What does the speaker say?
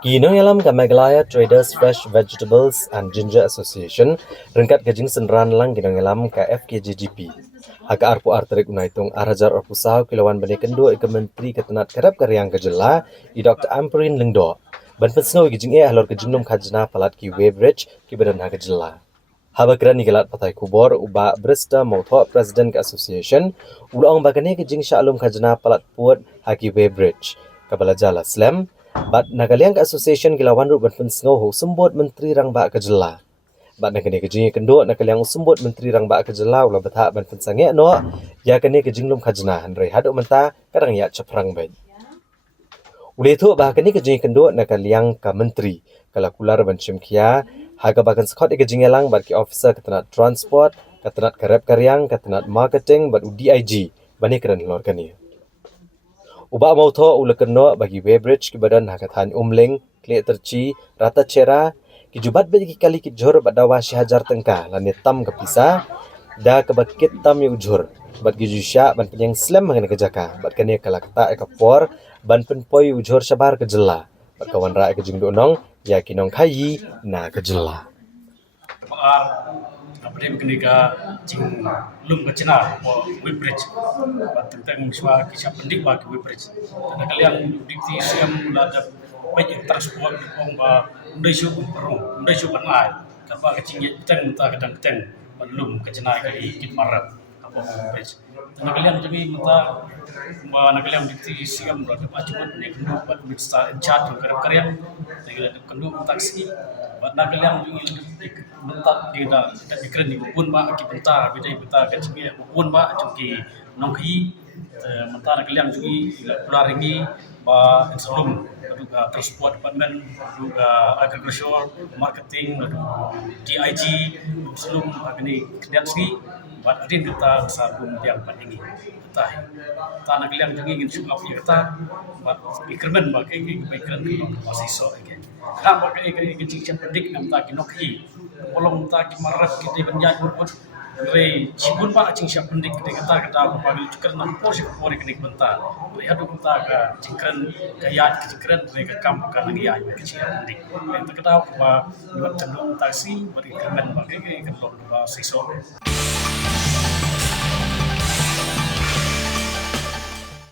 Kinong yalam ka Meghalaya Traders Fresh Vegetables and Ginger Association rengkat gajing senran lang ginong yalam ka FKJGP. Haka arpu arterik unaitung arajar arpu sahaw kilawan bani kendo ika menteri ketenat karab karyang kejela i Dr. Amperin Lengdo. Ban pensno gajing halor gajing nom khajna palat ki Weybridge ki badan ha kejela. Haba keran nigalat patai kubor uba Brista Motho President ka Association ulang bagane gajing syalum khajna palat puat haki Weybridge. Kabala jala slam Bat Nagaliang Association Gilawan Ruban Pensngo ho sembut menteri rang ba kejela. Bat nakene kejing kendo nakaliang sembut menteri rang ba kejela ulah betha ban pensange no ya kene kejing lum khajna handrai hadu menta kadang ya ceprang baik. Ule tu bah kene kejing kendo nakaliang ka menteri kala kular ban chimkia haga bakan skot kejing elang bat ki officer ketenat transport ketenat karep karyang ketenat marketing bat DIG bani keran lor kani. Uba mau tho ula keno bagi Weybridge ki badan hakatan umling kle terci rata cera ki jubat bagi kali ki jor badawa hajar tengka lani tam ke pisa da ke bakit tam yu jor bat gi jusya ban penyang slam mengen ke jaka bat kene kala kata ekapor ban penpoi ujor sabar ke jela bat kawan ra ke jingdo nong ya kinong kayi na ke jela. Apa kenika jing lum kecina po Weybridge tentang swa kisah pendik ba Weybridge karena kalian dikti siam ladap banyak transport pong ba undai su perung undai su panai kapa kecing teng ta kadang teng belum kecina kali kit marat apa Weybridge karena kalian jadi mata ba na kalian dikti siam ladap acuan ne kendu bat mista chat karya dengan kendu taksi bat na kalian juga bentak dia dah dikeren ni pun ba ki bentar beda bentar kan sini pun ba cuki nongki mentar kalian juga pular ini ba sebelum juga transport department juga agriculture marketing DIG sebelum ini kalian sini buat adin kita sabun yang paling ini tanah kalian juga ingin suka kita buat ikremen bagi ikremen masih so again kan pakai kecil pendik nam tak kinoki bolong tak marah kita penjat pun Ray, sibun pak cing siap pendik kita kata pagi cuker nam porsi pori kenik bentar. Lihat dulu kita ke cingkren gaya cingkren mereka kampung kan lagi aja kecil pendik. Yang kita ketahui bahwa buat cenderung taksi beri kemen bagi kendor bahwa siswa.